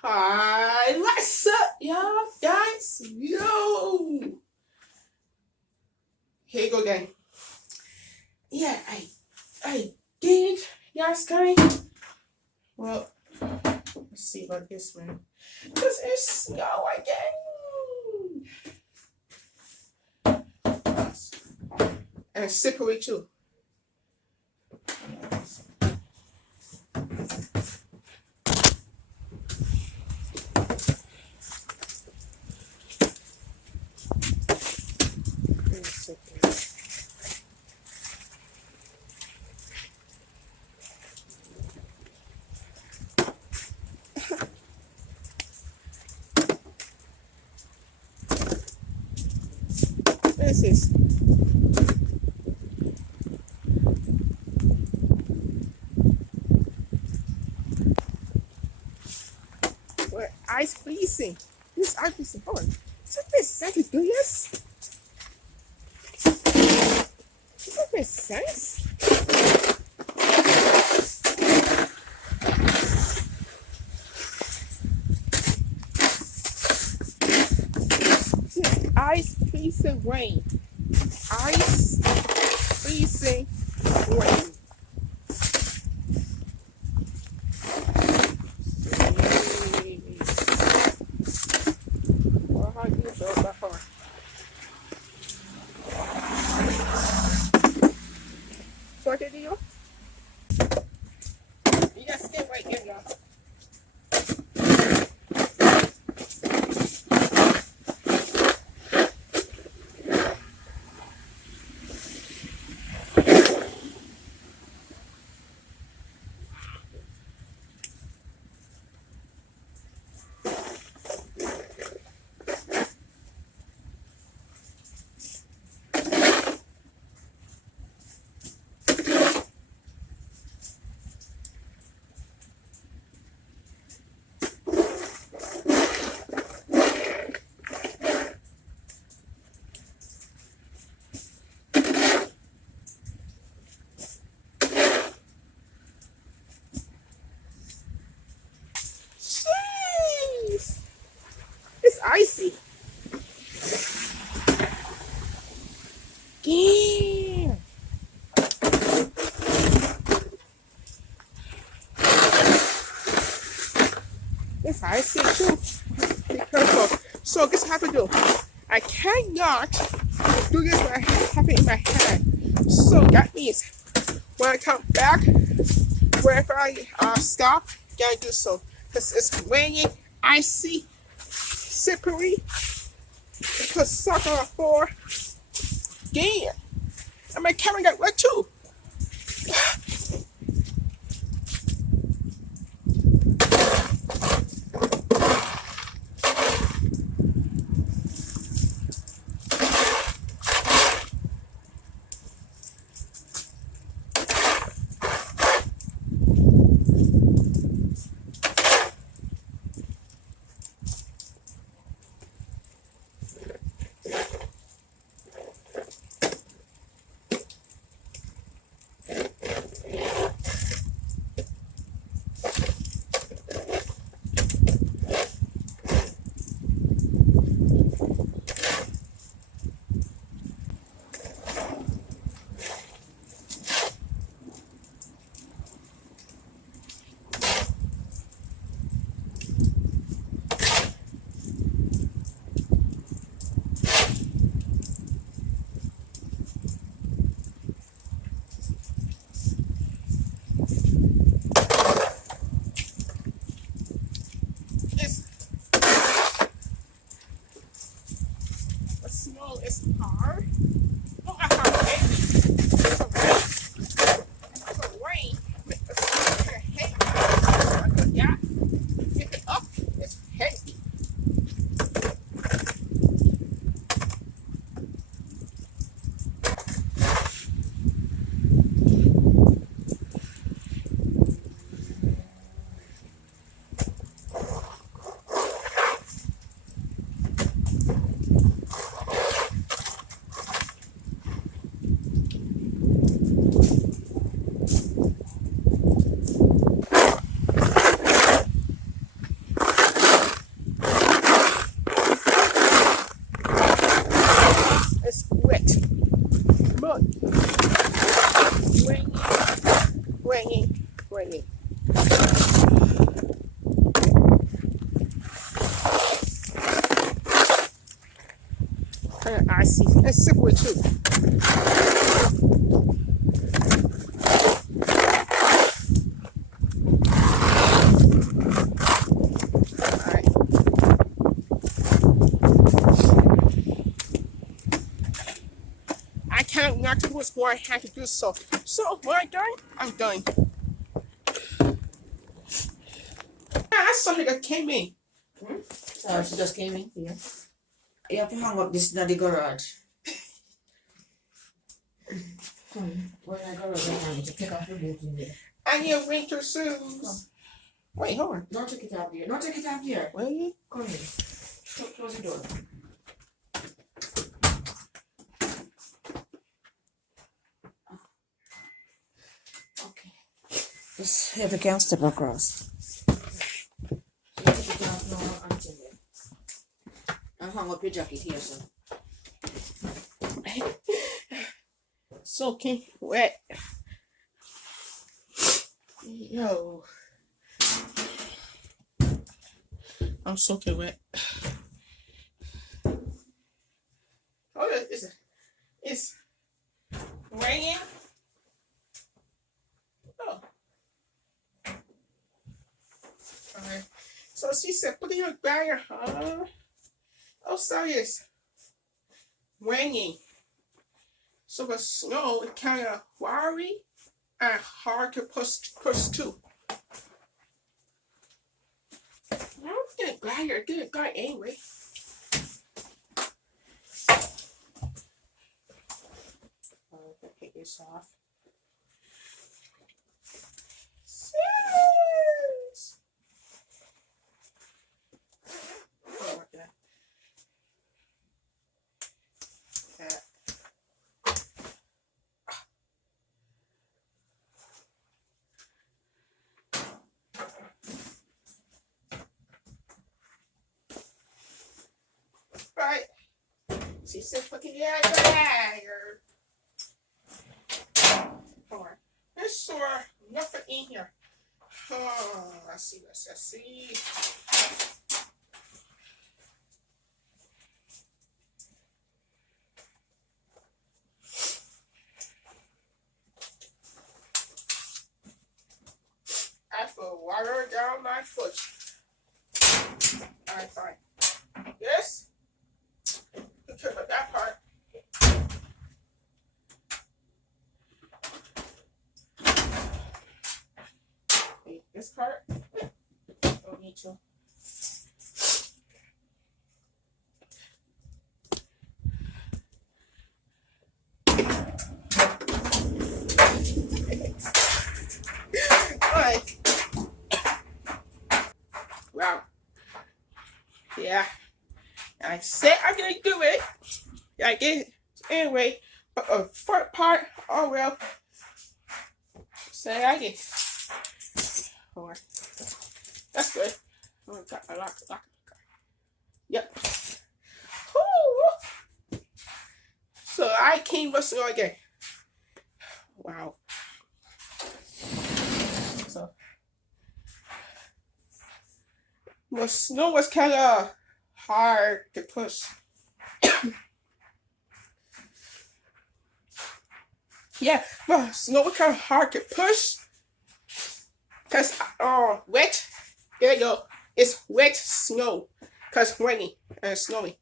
Hi, what's up, y'all guys? Yo, here you go again. Yeah, I did. Yes, guys. Well, let's see about this one. Cause it's snow again, and slippery too. What is this? What? Ice freezing. This ice freezing. Oh, is it sense to do this? Does it make sense? Ice freezing rain. Ice freezing rain. Well, how do you feel about her? So what did you do? You gotta stay right here, y'all. Jeez! It's icy. Damn! It's icy too. Be careful. So guess what I have to do? I cannot do this when I have it in my hand. So that means when I come back, wherever I stop, gotta do so. Because it's raining, icy, slippery. Because suck on the floor. Damn. And my camera got wet too. The snow is hard. Oh, not hard, okay? It's a rain. It's a rain. It's kind of heavy. Yeah. Pick it up. It's heavy. Let's sip with too. Alright. I can't not do what's going I have to do so. So when I'm done, I'm done. I saw something that came in. Oh, she just came in here. You have to hang up this in the garage. When I go around, I need to take off the boot in there. I need winter shoes. Wait, hold on. Don't take it out there. Don't take it out here. Wait. Come in. Close the door. Okay. Just if you can step across. Take it out now until then. I hung up your jacket here, son. Soaking wet. Yo. I'm soaking wet. Oh, it's raining. Oh. Alright. So she said, put in your dryer, huh? Oh, sorry, it's raining. So the snow is kind of wiry and hard to push too. I don't get a dryer. Get a dryer anyway. Take this off. Yes. Oh, what the? That. Right. She said, put it in the dryer. Hold on. There's sure nothing in here. Oh, let's see. I feel water down my foot. Alright, fine. Yes? Okay, but that part. Okay, this part. Don't need to. Alright. Wow. Yeah. I said I'm gonna do it. I get it. Anyway, but a front part, oh well. Say I get. Hold on. That's good. Oh, got a lock. Yep. Woo. So I came with snow again. Wow. So the snow was kind of hard to push. Yeah, the snow was kind of hard to push because wet. There you go. It's wet snow because raining and snowing.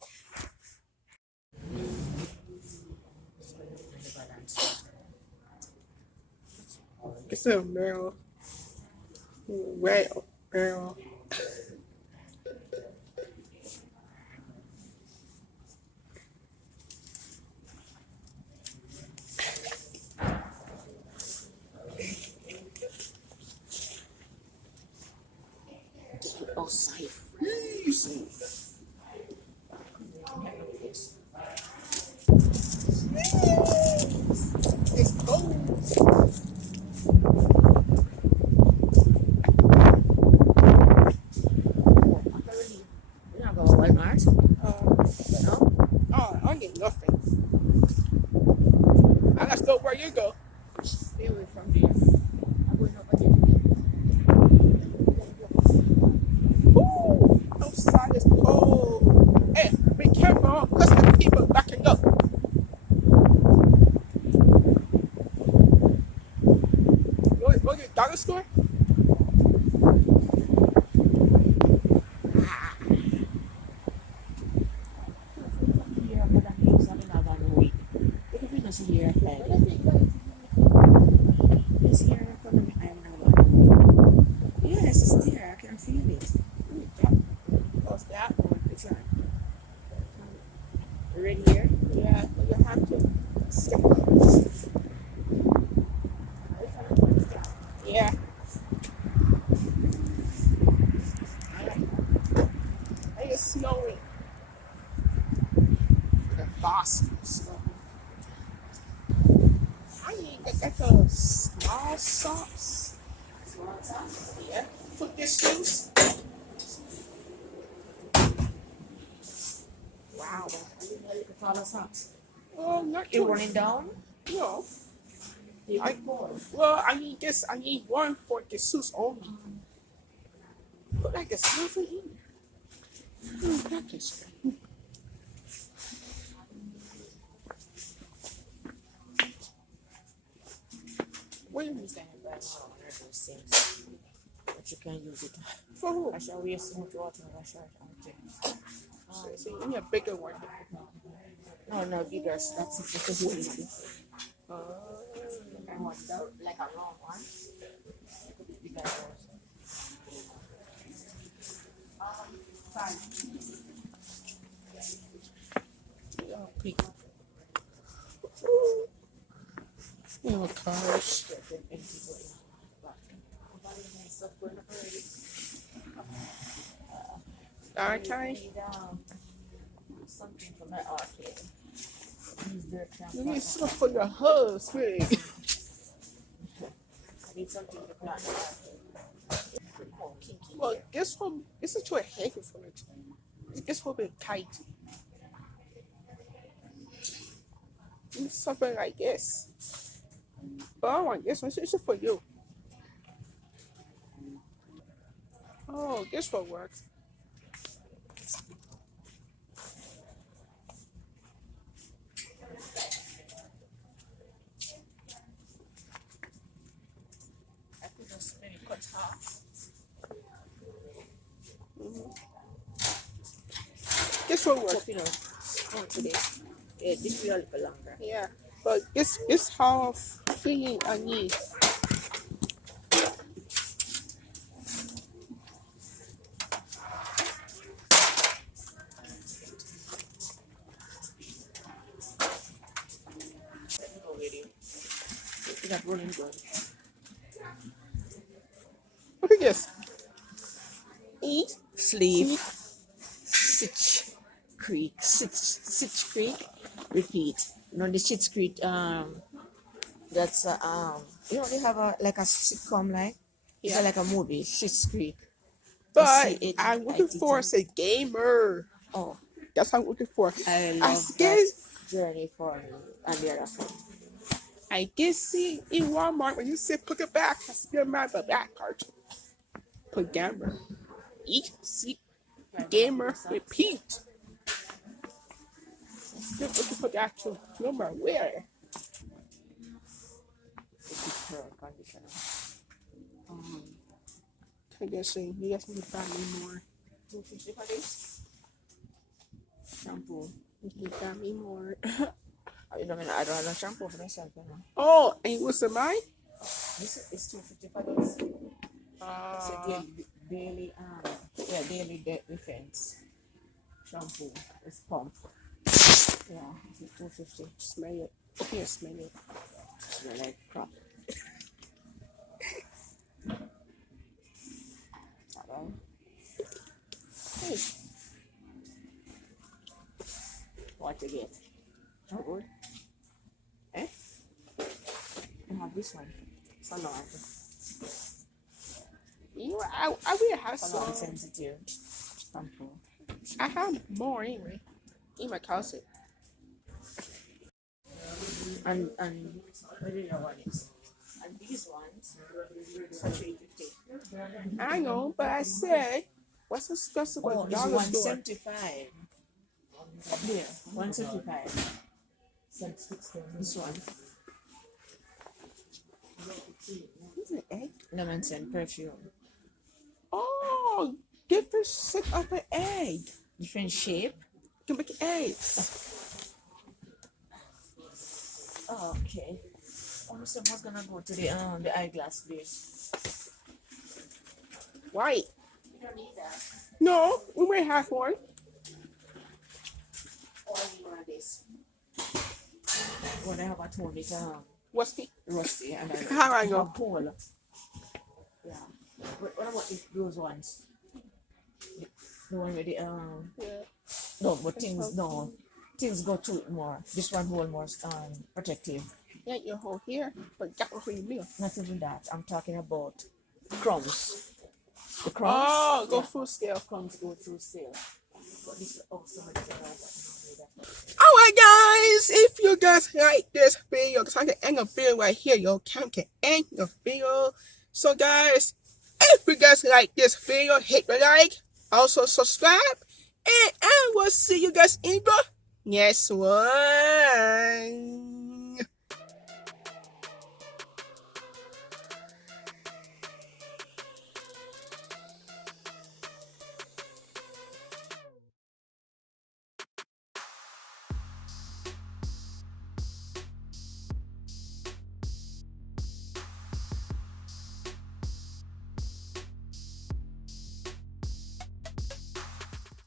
It's a barrel. Well, barrel. Outside freezing. It's cold. You're not going to Walmart? No? Oh, I get nothing. I just know where you go. Stay away from there. I'm going over there. Outside is cold. Hey, be careful, because the people backing up. What's that one? Which one? Right here? Yeah, you have to stick. Yeah. And it's snowing. The fast snow. I need to get the small socks. Small socks? Yeah. Put this shoes. Wow. I didn't know you could follow socks. Oh, not You're too. running down? No. You I, can pull. well, I need this. I need one for the shoes only. Look like there's nothing in there. That is good. Wait a minute. Stand by one of those things. But you can use it. For who? I shall wear so much water in my shirt. See, you need a bigger one. No, bigger. That's it. Because you need it. Uh, I want that, like a long one. Bigger also. fine. Yeah, quick. Little cars. Okay. Something for my arcade. You need something for your husband. I need something to plant my arcade. Oh, kinky. Well, this one, this is too heavy for it. This will be tight. Need something like this. But I want this one. This is for you. Oh, this will work. I could just maybe cut half. This will work. Hope, onto this. Yeah, this will be a little longer. Yeah. But this half thing I need. Let me go with you. Is that running good? Look at this. Eat. Sleep. Sitch Creek. Sitch Creek. Repeat. No, the Sitch Creek. That's you know they have a like a sitcom like. It's Yeah. like a movie. Sitch Creek. But C-H-I-T-T. I'm looking for a gamer. Oh, That's what I'm looking for. I I love that guess journey for me and the other friend. I guess see in Walmart when you say put it back, I still remember the back part. Put gamer. Eat, sleep, gamer, repeat. Still looking for that too. No matter where. This is her conditioner. I guess you guys need to find me more. $2.50 for this shampoo. You need to find me more. I don't mean I don't have no shampoo for myself, you know. Oh, and what's the mine? This is $2.50 for this. It's a daily daily defense shampoo. It's pump. Yeah, it's $2.50. Smell it. Okay, smell it. Smell like crap. Hello. Hey. What you get? Oh, good. Eh? I have this one. Salon. You know, I will have Salon some. sensitive shampoo. I have more anyway in my closet. And what do you know what is? And these ones for $3.50. I know, but I said, what's so special Oh, about it's dollar store? $1.75. There, $1.75. This one. Is it egg? Lemon scent perfume. Oh, different shape of an egg. Different shape. You can make eggs. Oh, okay. Almost I was gonna go to the eyeglass place. White. You don't need that. No, we might have one. Or one of this. When I have at home, it's What's the? rusty and I How I have know? a hole. Yeah. What about those ones? The one with the Yeah. no, but things no. Things go to it more. This one hold more protective. Yeah, your whole here, but that one you meal. Not even that. I'm talking about crumbs. The crumbs. Oh, go Yeah. full scale. Crumbs go through sale. But this also has Alright guys, if you guys like this video, because I can end the video right here, yo, Cam can end the video. So guys, if you guys like this video, hit the like, also subscribe, and I will see you guys in the next one.